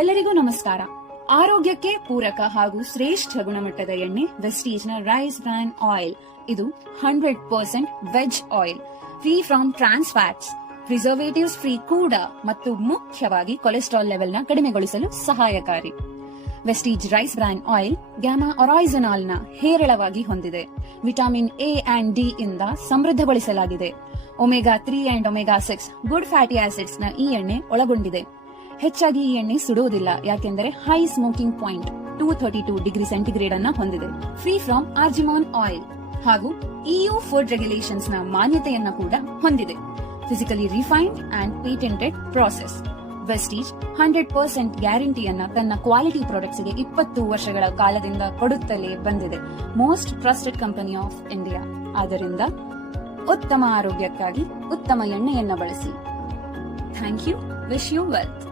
ಎಲ್ಲರಿಗೂ ನಮಸ್ಕಾರ. ಆರೋಗ್ಯಕ್ಕೆ ಪೂರಕ ಹಾಗೂ ಶ್ರೇಷ್ಠ ಗುಣಮಟ್ಟದ ಎಣ್ಣೆ ವೆಸ್ಟೀಜ್ ನ ರೈಸ್ ಬ್ರಾನ್ ಆಯಿಲ್. ಇದು 100% veg oil, free from trans fats, preservatives free ಕೂಡ ಮತ್ತು ಮುಖ್ಯವಾಗಿ ಕೊಲೆಸ್ಟ್ರಾಲ್ ಲೆವೆಲ್ ನ ಕಡಿಮೆಗೊಳಿಸಲು ಸಹಾಯಕಾರಿ. Vestige rice bran oil gamma oryzanol ನ ಹೇರಳವಾಗಿ ಹೊಂದಿದೆ. ವಿಟಮಿನ್ ಎ ಅಂಡ್ ಡಿ ಇಂದ ಸಮೃದ್ಧಗೊಳಿಸಲಾಗಿದೆ. Omega 3 and omega 6 good fatty acids ನ ಈ ಎಣ್ಣೆ ಒಳಗೊಂಡಿದೆ. ಹೆಚ್ಚಾಗಿ ಈ ಎಣ್ಣೆ ಸುಡುವುದಿಲ್ಲ, ಯಾಕೆಂದರೆ high smoking point 232 degree centigrade ಅನ್ನ ಹೊಂದಿದೆ. ಫ್ರೀ ಫ್ರಮ್ ಆರ್ಜಿಮಾನ್ ಆಯಿಲ್ ಹಾಗೂ EU ಫುಡ್ ರೆಗ್ಯುಲೇಷನ್ಸ್ ನ ಮಾನ್ಯತೆಯನ್ನ ಕೂಡ ಹೊಂದಿದೆ. Physically refined and patented process. Vestige 100% ಗ್ಯಾರಂಟಿಯನ್ನ ತನ್ನ ಕ್ವಾಲಿಟಿ ಪ್ರಾಡಕ್ಟ್ಸ್ ಗೆ 20 ವರ್ಷಗಳ ಕಾಲದಿಂದ ಕೊಡುತ್ತಲೇ ಬಂದಿದೆ. Most trusted company of India. ಆದ್ದರಿಂದ ಉತ್ತಮ ಆರೋಗ್ಯಕ್ಕಾಗಿ ಉತ್ತಮ ಎಣ್ಣೆಯನ್ನ ಬಳಸಿ. Thank you. Wish you wealth.